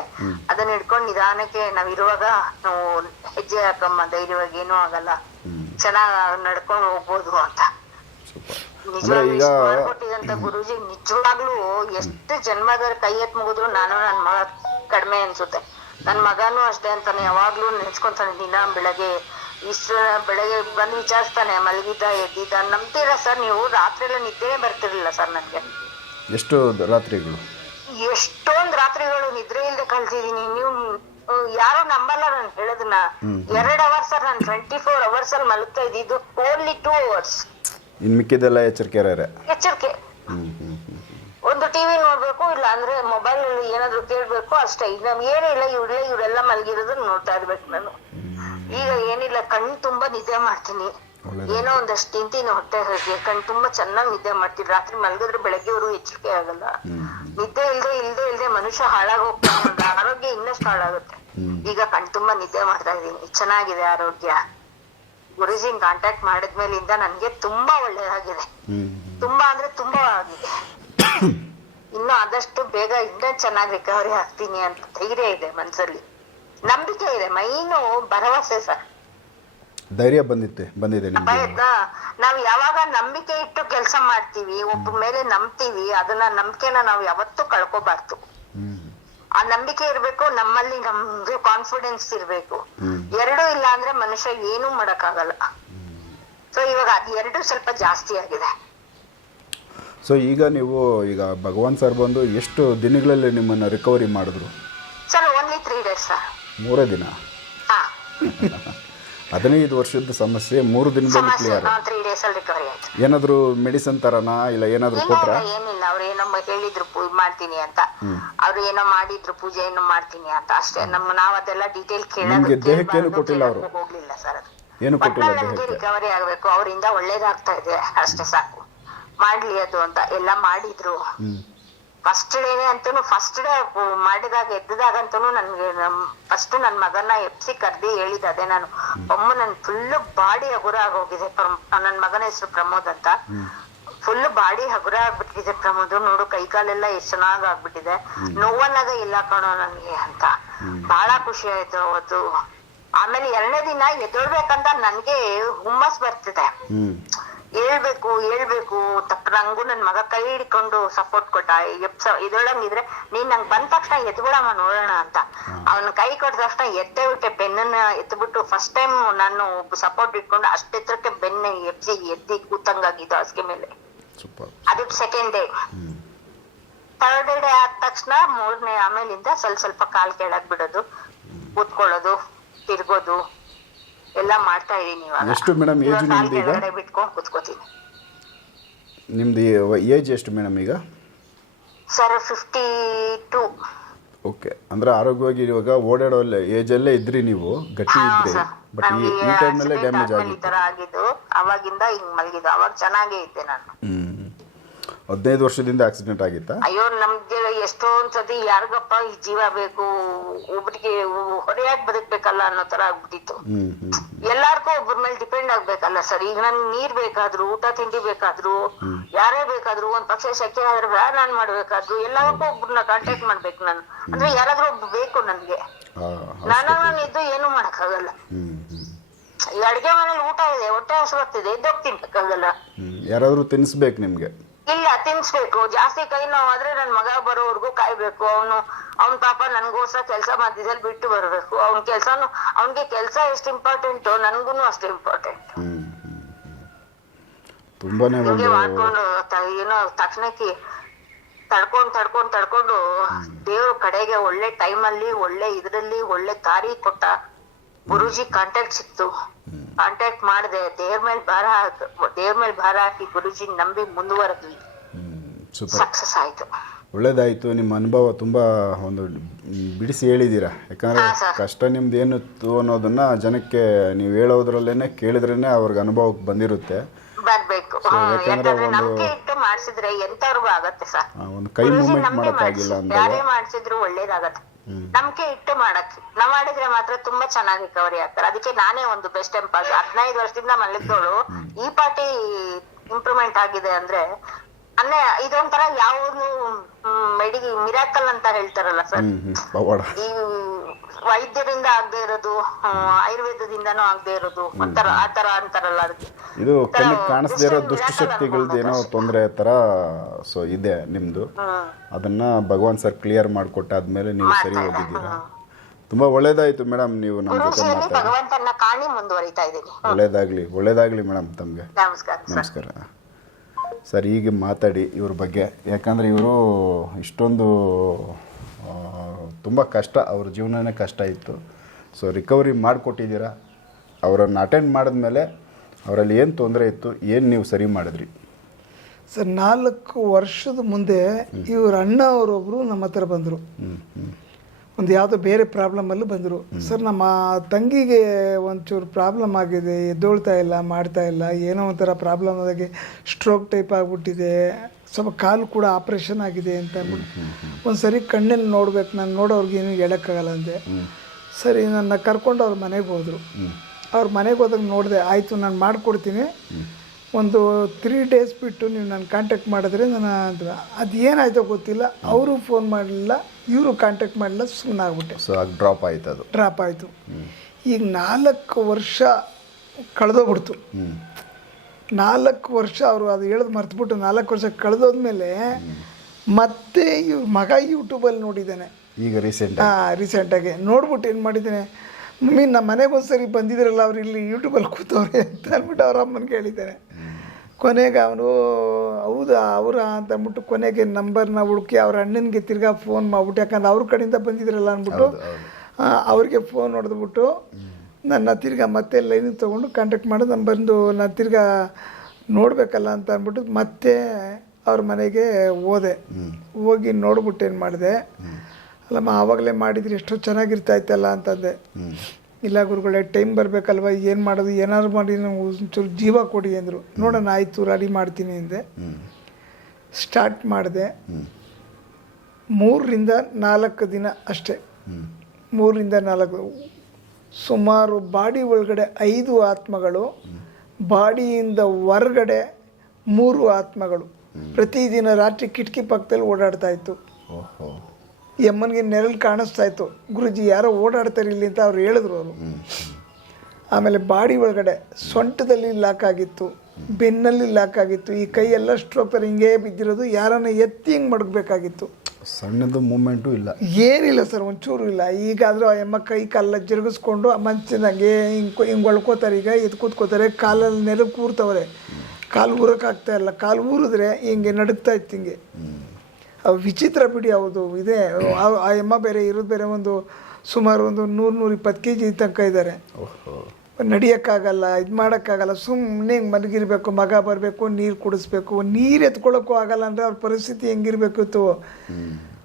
Speaker 1: ಅದನ್ನ ಹಿಡ್ಕೊಂಡು ನಿಧಾನಕ್ಕೆ ನಾವ್ ಇರುವಾಗ ನಾವು ಹೆಜ್ಜೆ ಹಾಕಮ್ಮ. ಧೈರ್ಯವಾಗಿ ಏನೂ ಆಗಲ್ಲ. ಚೆನ್ನಾಗ್ ನಡ್ಕೊಂಡು ಹೋಗ್ಬೋದು ಅಂತ. ನಿಜವಾಗ್ಲೂ
Speaker 2: ಈಗ-
Speaker 1: ಮಾಡ್ಕೊಟ್ಟಿದಂತ ಗುರುಜಿ ನಿಜವಾಗ್ಲೂ ಎಷ್ಟು ಜನ್ಮದ ಕೈ ಎತ್ ಮುಗಿದ್ರು ನಾನು ನನ್ ಮಗ ಕಡಿಮೆ ಅನ್ಸುತ್ತೆ. ನನ್ ಮಗನೂ ಅಷ್ಟೇ ಅಂತಾನೆ ಯಾವಾಗ್ಲೂ ನೆನ್ಸ್ಕೊಂತಾನೆ ದಿನ ಬೆಳಗ್ಗೆ ಇಷ್ಟ ಬೆಳಗ್ಗೆ ಬಂದು ವಿಚಾರಿಸ್ತಾನೆ ಮಲಗಿದ್ದ ಎದ್ದಿದ್ದ ನಂಬ್ತೀರಾ ಸರ್ ನೀವು ರಾತ್ರಿ ಎಲ್ಲ ನಿದ್ದೆನೇ ಬರ್ತಿರ್ಲಿಲ್ಲ ಸರ್ ನನ್ಗೆ.
Speaker 2: ಎಷ್ಟು ರಾತ್ರಿಗಳು?
Speaker 1: ಎಷ್ಟೊಂದ್ ರಾತ್ರಿಗಳು ನಿದ್ರೆ ಇಲ್ಲದೆ ಕಳ್ತಿದೀನಿ ನೀವು ಯಾರು ನಂಬಲ್ಲ ನಾನು ಹೇಳೋದನ್ನ. ಎರಡ್ ಅವರ್ಸ್ ನಾನು ಟ್ವೆಂಟಿ ಫೋರ್ ಅವರ್ಸ್ ಅಲ್ಲಿ ಮಲಗ್ತಾ ಇದ್ದಿದ್ದು ಓನ್ಲಿ ಟೂ ಅವರ್ಸ್.
Speaker 2: ಇನ್ ಮಿಕ್ಕಿದೆಲ್ಲ ಎಚ್ಚರಿಕೆ
Speaker 1: ಎಚ್ಚರಿಕೆ. ಒಂದು ಟಿವಿ ನೋಡ್ಬೇಕು ಇಲ್ಲ ಅಂದ್ರೆ ಮೊಬೈಲ್ ಅಲ್ಲಿ ಏನಾದ್ರು ಕೇಳ್ಬೇಕು ಅಷ್ಟೇ. ಈಗ ನಮ್ಗೆ ಏನಿಲ್ಲ ಇವ್ರೇ ಇವರೆಲ್ಲ ಮಲಗಿರೋದನ್ನ ನೋಡ್ತಾ ಇರ್ಬೇಕು ನಾನು. ಈಗ ಏನಿಲ್ಲ ಕಣ್ ತುಂಬಾ ನಿದ್ದೆ ಮಾಡ್ತೀನಿ. ಏನೋ ಒಂದಷ್ಟು ತಿಂತೀನಿ ಹೊಟ್ಟೆ ಹೋಗಿ ಕಣ್ ತುಂಬಾ ಚೆನ್ನಾಗಿ ನಿದ್ದೆ ಮಾಡ್ತೀನಿ. ರಾತ್ರಿ ಮಲಗಿದ್ರೆ ಬೆಳಗ್ಗೆವರೆಗೂ ಎಚ್ಚರಿಕೆ ಆಗಲ್ಲ. ನಿದ್ದೆ ಇಲ್ದೆ ಇಲ್ದೆ ಇಲ್ದೆ ಮನುಷ್ಯ ಹಾಳಾಗ್ ಹೋಗ್ತಾ ಅವ್ನ ಆರೋಗ್ಯ ಇನ್ನಷ್ಟು ಹಾಳಾಗುತ್ತೆ. ಈಗ ಕಣ್ ತುಂಬಾ ನಿದ್ದೆ ಮಾಡ್ತಾ ಇದೀನಿ ಚೆನ್ನಾಗಿದೆ ಆರೋಗ್ಯ. ಗುರುಜಿನ್ ಕಾಂಟ್ಯಾಕ್ಟ್ ಮಾಡಿದ್ಮೇಲಿಂದ ನನ್ಗೆ ತುಂಬಾ ಒಳ್ಳೇದಾಗಿದೆ. ತುಂಬಾ ಅಂದ್ರೆ ತುಂಬಾ ಆಗಿದೆ. ಇನ್ನು ಆದಷ್ಟು ಬೇಗ ಇನ್ನೂ ಚೆನ್ನಾಗಿ ರಿಕವರಿ ಆಗ್ತೀನಿ ಅಂತ ಧೈರ್ಯ ಇದೆ ಮನಸ್ಸಲ್ಲಿ ನಂಬಿಕೆ ಇದೆ ಮೈನು ಭರವಸೆ ಸರ್.
Speaker 2: ಧೈರ್ಯ ಬಂದಿತ್ತೆ ಬಂದಿದೆ ನಿಮಗೆ.
Speaker 1: ನಾವ್ ಯಾವಾಗ ನಂಬಿಕೆ ಇಟ್ಟು ಕೆಲಸ ಮಾಡ್ತೀವಿ ಒಬ್ಬ ಮೇಲೆ ನಂಬ್ತೀವಿ ಅದನ್ನ ನಂಬಿಕೆನ ನಾವು ಯಾವತ್ತೂ ಕಳ್ಕೊಬಾರ್ದು. ಆ ನಂಬಿಕೆ ಇರ್ಬೇಕು ನಮ್ಮಲ್ಲಿ ನಮ್ದು ಕಾನ್ಫಿಡೆನ್ಸ್ ಇರ್ಬೇಕು.
Speaker 2: ಎರಡು
Speaker 1: ಎರಡೂ ಇಲ್ಲ ಅಂದ್ರೆ ಮನುಷ್ಯ ಏನೂ ಮಾಡಕ್ಕಾಗಲ್ಲ. ಸೊ ಇವಾಗ ಅದ್ ಎರಡು ಸ್ವಲ್ಪ ಜಾಸ್ತಿ ಆಗಿದೆ.
Speaker 2: ಸೊ ಈಗ ನೀವು ಈಗ ಭಗವಾನ್ ಸರ್ ಬಂದು ಎಷ್ಟು ದಿನಗಳಲ್ಲಿ ನಿಮ್ಮನ್ನು ರಿಕವರಿ ಮಾಡಿದ್ರು?
Speaker 1: Sir only three days sir.
Speaker 2: ಮೂರೇ ದಿನ? ಹದಿನೈದು ವರ್ಷದ ಸಮಸ್ಯೆ ಮೂರು ದಿನದಲ್ಲಿ ಕ್ಲಿಯರ್
Speaker 1: ತ್ರೀ ಡೇಸ್ ಅಲ್ಲಿ ರಿಕವರಿ ಆಯ್ತು.
Speaker 2: ಏನಾದರೂ ಮೆಡಿಸನ್ ತರನಾ ಇಲ್ಲ ಏನಾದರೂ ಕೊಟ್ರ?
Speaker 1: ಕೊಟ್ರಾ ಏನಿಲ್ಲ. ಅವ್ರು ಏನೋ ಹೇಳಿದ್ರು ಪೂಜೆ ಮಾಡ್ತೀನಿ ಅಂತ. ಅವ್ರು ಏನೋ ಮಾಡಿದ್ರು ಪೂಜೆ ಏನೋ ಮಾಡ್ತೀನಿ ಅಂತ. ಅಷ್ಟೇ. ನಮ್ಮ ನಾವ್ ಅದೆಲ್ಲ ಡೀಟೇಲ್
Speaker 2: ನಿಮ್ಗೆ ದೇಹಕ್ಕೆ ಏನು ಕೊಟ್ಟಿಲ್ಲ ಅವರು?
Speaker 1: ಹೋಗ್ಲಿಲ್ಲ ಸರ್ ಅದು.
Speaker 2: ಏನು ಕೊಟ್ಟಿಲ್ಲ ದೇಹಕ್ಕೆ?
Speaker 1: ರಿಕವರಿ ಆಗ್ಬೇಕು. ಅವರಿಂದ ಒಳ್ಳೇದಾಗ್ತಾ ಇದೆ. ಅಷ್ಟೇ ಸಾಕು. ಮಾಡ್ಲಿ ಅದು ಅಂತ ಎಲ್ಲ ಮಾಡಿದ್ರು. ಫಸ್ಟ್ ಡೇನೆ ಅಂತೂ ಫಸ್ಟ್ ಡೇ ಮಾಡಿದಾಗ ಎದ್ದದಾಗಂತೂ ನನ್ಗೆ ನಮ್ ಫಸ್ಟ್ ನನ್ ಮಗನ ಎಪ್ಸಿ ಕರ್ದಿ ಹೇಳಿದ ಅದೇ ನಾನು. ಒಮ್ಮ ನನ್ ಫುಲ್ ಬಾಡಿ ಹಗುರ ಆಗೋಗಿದೆ ನನ್ನ ನನ್ ಮಗನ ಹೆಸರು ಪ್ರಮೋದ್ ಅಂತ. ಫುಲ್ ಬಾಡಿ ಹಗುರ ಆಗ್ಬಿಟ್ಟಿದೆ ಪ್ರಮೋದ್ ನೋಡು ಕೈ ಕಾಲೆಲ್ಲ ಎಷ್ಟ್ ಚೆನ್ನಾಗ್ ಆಗ್ಬಿಟ್ಟಿದೆ. ನೋವನ್ನಾಗ ಇಲ್ಲ ಕಣೋ ನನ್ಗೆ ಅಂತ. ಬಹಳ ಖುಷಿ ಆಯ್ತು ಅವತ್ತು. ಆಮೇಲೆ ಎರಡನೇ ದಿನ ಎದ್ದೇಳ್ಬೇಕಂತ ನನ್ಗೆ ಹುಮ್ಮಸ್ ಬರ್ತಿದೆ. ಹೇಳ್ಬೇಕು ಹೇಳ್ಬೇಕು. ತಪ್ಪದಂಗು ನಂಗು ನನ್ ಮಗ ಕೈ ಹಿಡ್ಕೊಂಡು ಸಪೋರ್ಟ್ ಕೊಟ್ಟ. ಎಪ್ಸ ಇದ್ರೊಳಗಿದ್ರೆ ನೀನ್ ನಂಗ್ ಬಂದ ತಕ್ಷಣ ಎತ್ಬಿಡಮ್ಮ ನೋಡೋಣ ಅಂತ. ಅವನ ಕೈ ಕೊಟ್ಟ ತಕ್ಷಣ ಎತ್ತೆ ಬಿಟ್ಟೆ ಬೆನ್ನನ್ನ ಎತ್ಬಿಟ್ಟು ಫಸ್ಟ್ ಟೈಮ್ ನಾನು ಸಪೋರ್ಟ್ ಇಟ್ಕೊಂಡು ಅಷ್ಟೆತ್ರಕ್ಕೆ ಬೆನ್ನ ಎಬ್ಸಿ ಎದ್ದಿ ಕೂತಂಗಾಗಿದ್ದು ಹಾಸಿಗೆ ಮೇಲೆ. ಅದು ಸೆಕೆಂಡ್ ಡೇ ಥರ್ಡ್ ಡೇ ಆದ ತಕ್ಷಣ ಮೂರನೇ ಆಮೇಲಿಂದ ಸ್ವಲ್ಪ ಸ್ವಲ್ಪ ಕಾಲ್ ಕೆಳಗ್ ಬಿಡೋದು ಕೂತ್ಕೊಳ್ಳೋದು ತಿರ್ಗೋದು. ಎಲ್ಲ ಮಾಡ್ತಾ ಇದೀನಿ ಇವಾಗ.
Speaker 2: ಎಷ್ಟು ಮೇಡಮ್ ಏಜ್
Speaker 1: ಇವಾಗ ಕಾಲ್
Speaker 2: ನಿಮ್ದು ಈಗ?
Speaker 1: ಕೆಳಗಡೆ ಬಿಟ್ಕೊಂಡು ಕೂತ್ಕೋತೀನಿ.
Speaker 2: ನಿಮ್ದು ಏಜ್ ಎಷ್ಟು ಮೇಡಮ್ ಈಗ?
Speaker 1: ಸರ್ ಫಿಫ್ಟಿ ಟೂ
Speaker 2: ಓಕೆ ಅಂದರೆ ಆರೋಗ್ಯವಾಗಿ ಇವಾಗ ಓಡಾಡೋ ಏಜಲ್ಲೇ ಇದ್ರಿ ನೀವು ಗಟ್ಟಿ ಇದ್ರಿ. ಬಟ್ ಈ ಈ ಟೈಮ್ನಲ್ಲೇ ಡ್ಯಾಮೇಜ್
Speaker 1: ಈ
Speaker 2: ಆಗಿತ್ತು.
Speaker 1: ತರ ಆಗಿದ್ದು ಅವಾಗಿಂದ ಹಿಂಗ್ ಮಲಗಿದ್ದು. ಅವಾಗ ಚೆನ್ನಾಗೇ ಇದ್ದೆ ನಾನು.
Speaker 2: ಹ್ಞೂ ಹದಿನೈದು ವರ್ಷದಿಂದ ಆಕ್ಸಿಡೆಂಟ್ ಆಗಿತ್ತಾ?
Speaker 1: ಅಯ್ಯೋ ನಮ್ಗೆ ಎಷ್ಟೊಂದ್ ಸತಿ ಯಾರಿಗಪ್ಪ ಈ ಜೀವ ಬೇಕು ಒಬ್ಬರಿಗೆ ಹೊಡೆಯಾಗಿ ಬದುಕ್ಬೇಕಲ್ಲ ಅನ್ನೋ ತರ ಆಗ್ಬಿಟ್ಟಿತ್ತು. ಎಲ್ಲಾರ್ಗೂ ಒಬ್ಬರ ಮೇಲೆ ಡಿಪೆಂಡ್ ಆಗ್ಬೇಕಲ್ಲ ಸರ್. ಈಗ ನನ್ ನೀರ್ ಬೇಕಾದ್ರು ಊಟ ತಿಂಡಿ ಬೇಕಾದ್ರು ಯಾರೇ ಬೇಕಾದ್ರು ಒಂದ್ ಪಕ್ಷ ಶಕ್ತಿ ಆದ್ರೆ ವ್ಯಾ ನಾನ್ ಮಾಡ್ಬೇಕಾದ್ರು ಎಲ್ಲಾರ್ಗೂ ಒಬ್ಬರನ್ನ ಕಾಂಟ್ಯಾಕ್ಟ್ ಮಾಡ್ಬೇಕು ನಾನು. ಅಂದ್ರೆ ಯಾರಾದ್ರೂ ಒಬ್ರು ಬೇಕು ನನ್ಗೆ. ನಾನು ನಾನು ಇದ್ದು ಏನು ಮಾಡಕ್ಕಾಗಲ್ಲ.
Speaker 2: ಈ ಹ್ಞೂ
Speaker 1: ಈಗ ಅಡ್ಗೆ ಮನೇಲಿ ಊಟ ಇದೆ ಹೊಟ್ಟೆ ಹಸು ಬರ್ತಿದೆ ಎದ್ದೋಗ್ ತಿನ್ಬೇಕಾಗಲ್ಲ
Speaker 2: ತಿನ್ಸ್ಬೇಕು ಯಾರಾದರೂ ತಿನ್ನಿಸ್ಬೇಕು ನಿಮಗೆ.
Speaker 1: ಇಲ್ಲ ತಿನ್ಸ್ಬೇಕು. ಜಾಸ್ತಿ ಕೈ ನೋವಾದ್ರೆ ನನ್ ಮಗ ಬರೋವರ್ಗು ಕಾಯ್ಬೇಕು. ಅವನು ಅವ್ನ್ ಪಾಪ ನನ್ಗೋಸ್ಕರ ಕೆಲಸ ಮಧ್ಯದಲ್ಲಿ ಬಿಟ್ಟು ಬರ್ಬೇಕು. ಅವ್ನ್ ಕೆಲ್ಸನು ಅವ್ನ್ಗೆ ಕೆಲ್ಸ ಎಷ್ಟು ಇಂಪಾರ್ಟೆಂಟ್ ನನ್ಗೂನು ಅಷ್ಟು ಇಂಪಾರ್ಟೆಂಟ್
Speaker 2: ಹ್ಞೂ ಹ್ಞೂ ತುಂಬಾ
Speaker 1: ಹಿಂಗೆ
Speaker 2: ಒಂದು
Speaker 1: ಮಾಡ್ಕೊಂಡು ಏನೋ ತಕ್ಷಣಕ್ಕೆ ತಡ್ಕೊಂಡ್ ತಡ್ಕೊಂಡ್ ತಡ್ಕೊಂಡು ದೇವ್ರ ಕಡೆಗೆ ಒಳ್ಳೆ ಟೈಮಲ್ಲಿ ಒಳ್ಳೆ ಇದ್ರಲ್ಲಿ ಒಳ್ಳೆ ದಾರಿ ಕೊಟ್ಟ ಗುರುಜಿ ಕಾಂಟ್ಯಾಕ್ಟ್ ಸಿಕ್ತು. ಕಾಂಟ್ಯಾಕ್ಟ್ ಮಾಡಿದೆ. ದೇವ್ರ ಮೇಲೆ ಭಾರ ದೇವ್ರ ಮೇಲೆ ಭಾರ ಹಾಕಿ ಗುರುಜಿ ನಂಬಿ ಮುಂದುವರೆದ್ವಿ.
Speaker 2: ಸೂಪರ್
Speaker 1: ಸಕ್ಸಸ್ ಆಯ್ತು.
Speaker 2: ಒಳ್ಳೇದಾಯ್ತು. ನಿಮ್ಮ ಅನುಭವ ತುಂಬಾ ಒಂದು ಬಿಡಿಸಿ ಹೇಳಿದ್ದೀರಾ? ಯಾಕಂದ್ರೆ ಕಷ್ಟ ನಿಮ್ದು ಏನು ಅನ್ನೋದನ್ನ ಜನಕ್ಕೆ ನೀವು ಹೇಳೋದ್ರಲ್ಲೇನೆ ಕೇಳಿದ್ರೇನೆ ಅವ್ರಿಗೆ ಅನುಭವಕ್ಕೆ ಬಂದಿರುತ್ತೆ.
Speaker 1: ಬರ್ಬೇಕು
Speaker 2: ಯಾಕಂದ್ರೆ
Speaker 1: ಯಾಕಂದ್ರೆ
Speaker 2: ಒಂದು-
Speaker 1: ನಂಬಿಕೆ ಇಟ್ಟು ಮಾಡ್ಸಿದ್ರೆ ಎಂತವ್ರಿಗೂ ಆಗತ್ತೆ ಸರ್.
Speaker 2: ಒಂದು ಕೈ ಮೂಮೆಂಟ್ ಮಾಡೋಕ್ಕಾಗಿಲ್ಲ
Speaker 1: ಅಂದ್ರೆ ಮಾಡ್ಸಿದ್ರು ಒಳ್ಳೇದಾಗತ್ತೆ. ನಂಬಿಕೆ ಇಟ್ಟು ಮಾಡಕ್ಕೆ. ನಾವ್ ಮಾಡಿದ್ರೆ ಮಾತ್ರ ತುಂಬಾ ಚೆನ್ನಾಗಿ ರಿಕವರಿ ಆಗ್ತಾರೆ. ಅದಕ್ಕೆ ನಾನೇ ಒಂದು ಬೆಸ್ಟ್ ಎಂಪಾಸ್ ಹದಿನೈದು ವರ್ಷದಿಂದ ಮಲಗಿದೋಳು ಈ ಪಾರ್ಟಿ ಇಂಪ್ರೂವ್ಮೆಂಟ್ ಆಗಿದೆ ಅಂದ್ರೆ ಅನ್ನೇ ಇದೊಂಥರ ಯಾವ್ದು ಮೆಡಿ ಮಿರಾಕಲ್ ಅಂತ ಹೇಳ್ತಾರಲ್ಲ ಸರ್ ಈ ವೈದ್ಯರಿಂದ ಆಗದೆ ಇರೋದು ಆಯುರ್ವೇದದಿಂದನೂ ಆಗದೆ ಇರೋದು ಒಂಥರ ಆತರ ಅಂತಾರಲ್ಲ ಅದಕ್ಕೆ.
Speaker 2: ಇದು ಕಣ್ಣಿಗೆ ಕಾಣಿಸದೇ ಇರೋ
Speaker 1: just
Speaker 2: ದುಷ್ಟಶಕ್ತಿಗಳ್ದು ಏನೋ ತೊಂದರೆ ತರ ಸೊ ಇದೆ
Speaker 1: ನಿಮ್ದು.
Speaker 2: ಅದನ್ನ ಭಗವಾನ್ ಸರ್ ಕ್ಲಿಯರ್ ಮಾಡಿಕೊಟ್ಟಾದ್ಮೇಲೆ ನೀವು ಸರಿ ಹೋಗಿದ್ದೀರಾ? ತುಂಬಾ ಒಳ್ಳೇದಾಯ್ತು ಮೇಡಮ್ ನೀವು ನಮ್ಮ ಜೊತೆ ಮಾತಾಡಿ.
Speaker 1: ಭಗವಂತನ ಕಾಣಿ ಮುಂದುವರಿತಾ ಇದ್ದೀನಿ.
Speaker 2: ಒಳ್ಳೇದಾಗಲಿ ಒಳ್ಳೇದಾಗಲಿ ಮೇಡಮ್ ತಮಗೆ.
Speaker 1: ನಮಸ್ಕಾರ
Speaker 2: ನಮಸ್ಕಾರ. ಸರ್ ಈಗ ಮಾತಾಡಿ ಇವ್ರ ಬಗ್ಗೆ. ಯಾಕಂದರೆ ಇವರು ಇಷ್ಟೊಂದು ತುಂಬ ಕಷ್ಟ ಅವ್ರ ಜೀವನನೇ ಕಷ್ಟ ಇತ್ತು. ಸೊ ರಿಕವರಿ ಮಾಡಿಕೊಟ್ಟಿದ್ದೀರಾ? ಅವರನ್ನು ಅಟೆಂಡ್ ಮಾಡಿದ್ಮೇಲೆ ಅವರಲ್ಲಿ ಏನು ತೊಂದರೆ ಇತ್ತು? ಏನು ನೀವು ಸರಿ ಮಾಡಿದ್ರಿ?
Speaker 3: ಸರ್ ನಾಲ್ಕು ವರ್ಷದ ಮುಂದೆ ಇವ್ರ ಅಣ್ಣ ಅವರೊಬ್ಬರು ನಮ್ಮ ಹತ್ರ ಬಂದರು.
Speaker 2: ಹ್ಞೂ ಹ್ಞೂ
Speaker 3: ಒಂದು ಯಾವುದೋ ಬೇರೆ ಪ್ರಾಬ್ಲಮಲ್ಲಿ ಬಂದರು. ಸರ್ ನಮ್ಮ ತಂಗಿಗೆ ಒಂಚೂರು ಪ್ರಾಬ್ಲಮ್ ಆಗಿದೆ ಎದ್ದೋಳ್ತಾ ಇಲ್ಲ ಮಾಡ್ತಾ ಇಲ್ಲ ಏನೋ ಒಂಥರ ಪ್ರಾಬ್ಲಮ್ ಆದಾಗೆ ಸ್ಟ್ರೋಕ್ ಟೈಪ್ ಆಗಿಬಿಟ್ಟಿದೆ ಸ್ವಲ್ಪ ಕಾಲು ಕೂಡ ಆಪ್ರೇಷನ್ ಆಗಿದೆ ಅಂತ ಅಂದ್ಬಿಟ್ಟು ಒಂದು ಸರಿ ಕಣ್ಣಲ್ಲಿ ನೋಡ್ಬೇಕು ನಾನು ನೋಡೋರ್ಗೆ ಏನು ಹೇಳೋಕ್ಕಾಗಲ್ಲ ಅಂದೆ. ಸರಿ ನನ್ನ ಕರ್ಕೊಂಡು ಅವ್ರ ಮನೆಗೆ ಹೋದರು. ಅವ್ರ ಮನೆಗೆ ಹೋದಾಗ ನೋಡಿದೆ ಆಯಿತು ನಾನು ಮಾಡಿಕೊಡ್ತೀನಿ. ಒಂದು ತ್ರೀ ಡೇಸ್ ಬಿಟ್ಟು ನೀವು ನಾನು ಕಾಂಟ್ಯಾಕ್ಟ್ ಮಾಡಿದ್ರೆ ನಾನು ಅದು ಅದು ಏನಾಯ್ತೋ ಗೊತ್ತಿಲ್ಲ. ಅವರು ಫೋನ್ ಮಾಡಲಿಲ್ಲ ಇವರು ಕಾಂಟ್ಯಾಕ್ಟ್ ಮಾಡಲಿಲ್ಲ ಸುಮ್ಮನೆ ಆಗ್ಬಿಟ್ಟೆ.
Speaker 2: ಸೊ ಡ್ರಾಪ್ ಆಯ್ತು ಅದು.
Speaker 3: ಡ್ರಾಪ್ ಆಯಿತು. ಈಗ ನಾಲ್ಕು ವರ್ಷ ಕಳೆದೋಗ್ಬಿಡ್ತು. ನಾಲ್ಕು ವರ್ಷ ಅವರು ಅದು ಹೇಳೋದು ಮರ್ತುಬಿಟ್ಟು ನಾಲ್ಕು ವರ್ಷ ಕಳೆದೋದ್ಮೇಲೆ ಮತ್ತೆ ಇವ್ರ ಮಗ ಯೂಟ್ಯೂಬಲ್ಲಿ ನೋಡಿದ್ದಾನೆ.
Speaker 2: ಈಗ ರೀಸೆಂಟ್
Speaker 3: ಹಾಂ ರೀಸೆಂಟಾಗಿ ನೋಡ್ಬಿಟ್ಟು ಏನು ಮಾಡಿದ್ದೇನೆ ಮಮ್ಮಿ ನಮ್ಮ ಮನೆಗೆ ಒಂದ್ಸರಿ ಬಂದಿದ್ರಲ್ಲ ಅವ್ರು ಇಲ್ಲಿ ಯೂಟ್ಯೂಬಲ್ಲಿ ಕೂತವ್ರೆ ಅಂತ ಅಂದ್ಬಿಟ್ಟು ಅವ್ರ ಅಮ್ಮನಿಗೆ ಹೇಳಿದ್ದಾನೆ. ಕೊನೆಗೆ ಅವನು ಹೌದಾ ಅವರ ಅಂತ ಅಂದ್ಬಿಟ್ಟು ಕೊನೆಗೆ ನಂಬರ್ನ ಹುಡುಕಿ ಅವ್ರ ಅಣ್ಣನಿಗೆ ತಿರ್ಗಾ ಫೋನ್ ಮಾಡ್ಬಿಟ್ಟು ಯಾಕಂದ್ರೆ ಅವ್ರ ಕಡೆಯಿಂದ ಬಂದಿದ್ರಲ್ಲ ಅಂದ್ಬಿಟ್ಟು ಅವ್ರಿಗೆ ಫೋನ್ ಹೊಡೆದ್ಬಿಟ್ಟು ನನ್ನ ತಿರ್ಗಾ ಮತ್ತೆ ಲೈನಿಗೆ ತೊಗೊಂಡು ಕಾಂಟ್ಯಾಕ್ಟ್ ಮಾಡೋದು ನಾನು ಬಂದು ನಾನು ತಿರ್ಗಾ ನೋಡಬೇಕಲ್ಲ ಅಂತ ಅಂದ್ಬಿಟ್ಟು ಮತ್ತೆ ಅವ್ರ ಮನೆಗೆ ಹೋದೆ. ಹೋಗಿ ನೋಡ್ಬಿಟ್ಟು ಏನು ಮಾಡಿದೆ ಅಲ್ಲಮ್ಮ ಆವಾಗಲೇ ಮಾಡಿದ್ರೆ ಎಷ್ಟೋ ಚೆನ್ನಾಗಿರ್ತಾ ಇತ್ತಲ್ಲ ಅಂತಂದೆ ಇಲ್ಲ ಗುರುಗಳೇ ಟೈಮ್ ಬರಬೇಕಲ್ವ? ಏನು ಮಾಡೋದು? ಏನಾದ್ರು ಮಾಡಿ ನಾವು ಒಂಚೂರು ಜೀವ ಕೊಡಿ ಅಂದರು. ನೋಡೋಣ ಆಯಿತು ರೆಡಿ ಮಾಡ್ತೀನಿ ಅಂದೆ. ಸ್ಟಾರ್ಟ್ ಮಾಡಿದೆ. ಮೂರರಿಂದ ನಾಲ್ಕು ದಿನ ಅಷ್ಟೇ. ಮೂರರಿಂದ ನಾಲ್ಕು. ಸುಮಾರು ಬಾಡಿ ಒಳಗಡೆ ಐದು ಆತ್ಮಗಳು ಬಾಡಿಯಿಂದ ಹೊರಗಡೆ ಮೂರು ಆತ್ಮಗಳು. ಪ್ರತಿದಿನ ರಾತ್ರಿ ಕಿಟಕಿ ಪಕ್ಕದಲ್ಲಿ ಓಡಾಡ್ತಾ ಇತ್ತು. ಈ ಅಮ್ಮನಿಗೆ ನೆರಳು ಕಾಣಿಸ್ತಾ ಇತ್ತು. ಗುರುಜಿ ಯಾರೋ ಓಡಾಡ್ತಾರೆ ಇಲ್ಲಿ ಅಂತ ಅವ್ರು ಹೇಳಿದ್ರು ಅವರು. ಆಮೇಲೆ ಬಾಡಿ ಒಳಗಡೆ ಸೊಂಟದಲ್ಲಿ ಲಾಕ್ ಆಗಿತ್ತು. ಬೆನ್ನಲ್ಲಿ ಲಾಕ್ ಆಗಿತ್ತು. ಈ ಕೈ ಎಲ್ಲ ಸ್ಟ್ರೋಕರ್ ಹಿಂಗೆ ಬಿದ್ದಿರೋದು. ಯಾರನ್ನ ಎತ್ತಿ ಹಿಂಗೆ ಮಡಗಬೇಕಾಗಿತ್ತು.
Speaker 2: ಸಣ್ಣದು ಮೂಮೆಂಟು ಇಲ್ಲ.
Speaker 3: ಏನಿಲ್ಲ ಸರ್ ಒಂಚೂರು ಇಲ್ಲ. ಈಗಾದರೂ ಆ ಅಮ್ಮ ಕೈ ಕಾಲ ಜರುಗಿಸ್ಕೊಂಡು ಆ ಮಂಚದಂಗೆ ಹಿಂಗೆ ಹಿಂಗೆ ಒಳ್ಕೋತಾರೆ ಈಗ ಎದ್ದು ಕೂತ್ಕೋತಾರೆ. ಕಾಲಲ್ಲಿ ನೆಲಕ್ಕೆ ಕೂರ್ತವ್ರೆ. ಕಾಲು ಊರಕ್ಕಾಗ್ತಾ ಇಲ್ಲ. ಕಾಲು ಊರಿದ್ರೆ ಹಿಂಗೆ ನಡುಗ್ತಾ ಇತ್ತು ಹಿಂಗೆ. ವಿಚಿತ್ರ ಬಿಡಿ ಹೌದು ಇದೆ. ಆ- ಎಮ್ಮ ಬೇರೆ ಇರೋದು ಬೇರೆ ಒಂದು ಸುಮಾರು ಒಂದು ನೂರು ನೂರ ಇಪ್ಪತ್ತು ಕೆ ಜಿ ತನಕ ಇದ್ದಾರೆ. ನಡಿಯೋಕ್ಕಾಗಲ್ಲ ಇದು ಮಾಡೋಕ್ಕಾಗಲ್ಲ ಸುಮ್ಮನೆ ಹಿಂಗೆ ಮಲಗಿರ್ಬೇಕು ಮಗ ಬರಬೇಕು ನೀರು ಕುಡಿಸ್ಬೇಕು ನೀರು ಎತ್ಕೊಳ್ಳೋಕ್ಕೂ ಆಗಲ್ಲ ಅಂದರೆ ಅವ್ರ ಪರಿಸ್ಥಿತಿ ಹೆಂಗಿರ್ಬೇಕಿತ್ತು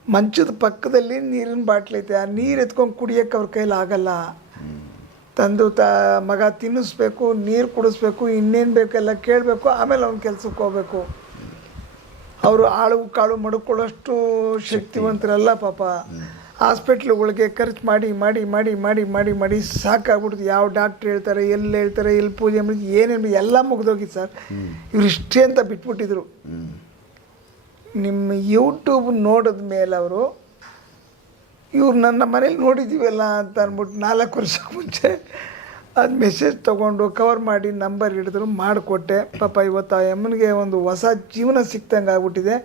Speaker 3: ಮಂಚದ ಪಕ್ಕದಲ್ಲಿ ನೀರಿನ ಬಾಟ್ಲ್ ಐತೆ ಆ ನೀರು ಎತ್ಕೊಂಡು ಕುಡಿಯೋಕ್ಕೆ ಅವ್ರ ಕೈಲಿ ಆಗಲ್ಲ. ತಂದು ತ ಮಗ ತಿನ್ನಿಸ್ಬೇಕು ನೀರು ಕುಡಿಸ್ಬೇಕು ಇನ್ನೇನು ಬೇಕೆಲ್ಲ ಕೇಳಬೇಕು ಆಮೇಲೆ ಅವ್ನ ಕೆಲ್ಸಕ್ಕೆ ಹೋಗ್ಬೇಕು. ಅವರು ಆಳು ಕಾಳು ಮಡ್ಕೊಳ್ಳೋಷ್ಟು ಶಕ್ತಿವಂತರಲ್ಲ ಪಾಪ ಹಾಸ್ಪಿಟ್ಲ್ಗಳಿಗೆ ಖರ್ಚು ಮಾಡಿ ಮಾಡಿ ಮಾಡಿ ಮಾಡಿ ಮಾಡಿ ಮಾಡಿ ಸಾಕಾಗ್ಬಿಡ್ತು. ಯಾವ ಡಾಕ್ಟ್ರ್ ಹೇಳ್ತಾರೆ, ಎಲ್ಲಿ ಹೇಳ್ತಾರೆ, ಎಲ್ಲಿ ಪೂಜೆ ಮಾಡಿ ಏನೇನು ಎಲ್ಲ ಮುಗಿದೋಗಿತ್ತು ಸರ್. ಇವ್ರು ಇಷ್ಟೇ ಅಂತ ಬಿಟ್ಬಿಟ್ಟಿದ್ರು. ನಿಮ್ಮ ಯೂಟ್ಯೂಬ್ ನೋಡಿದ ಮೇಲೆ ಅವರು, ಇವ್ರು ನನ್ನ ಮನೇಲಿ ನೋಡಿದ್ದೀವಲ್ಲ ಅಂತ ಅಂದ್ಬಿಟ್ಟು ನಾಲ್ಕು ವರ್ಷಕ್ಕೆ ಮುಂಚೆ ಅದು ಮೆಸೇಜ್ ತೊಗೊಂಡು ಕವರ್ ಮಾಡಿ ನಂಬರ್ ಹಿಡಿದ್ರು ಮಾಡಿಕೊಟ್ಟೆ. ಪಾಪ ಇವತ್ತು ಆ ಯಮ್ಮನಿಗೆ ಒಂದು ಹೊಸ ಜೀವನ ಸಿಕ್ತಂಗೆ ಆಗ್ಬಿಟ್ಟಿದೆ.